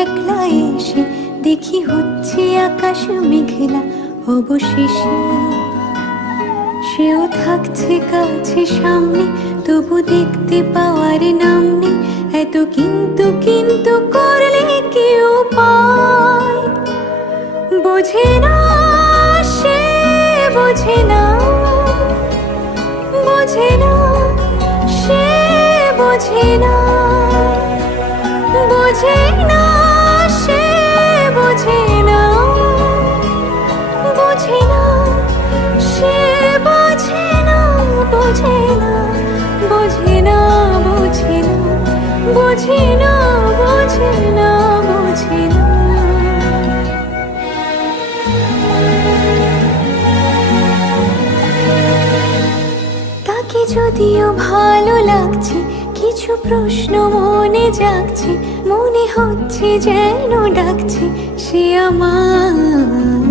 একলা এসে দেখি হচ্ছে আকাশ মেঘলা অবশেষে। সেও থাকছে কাছে সামনে, তবু দেখতে পাওয়ার নাম নেই। এত কিন্তু কিন্তু করলে কেউ পায়, বোঝে না সে, বোঝে না, বোঝে না সে, বোঝে না, বোঝে না সে, বোঝে না, বোঝে না সে, বোঝে না, বোঝে না, বোঝে না, বোঝে না, বোঝে না, বোঝে না, বোঝে না। তাকে যদিও ভালো লাগছে, কিছু প্রশ্ন মনে জাগছে, মনে হচ্ছে যেন ডাকছে সে আমার।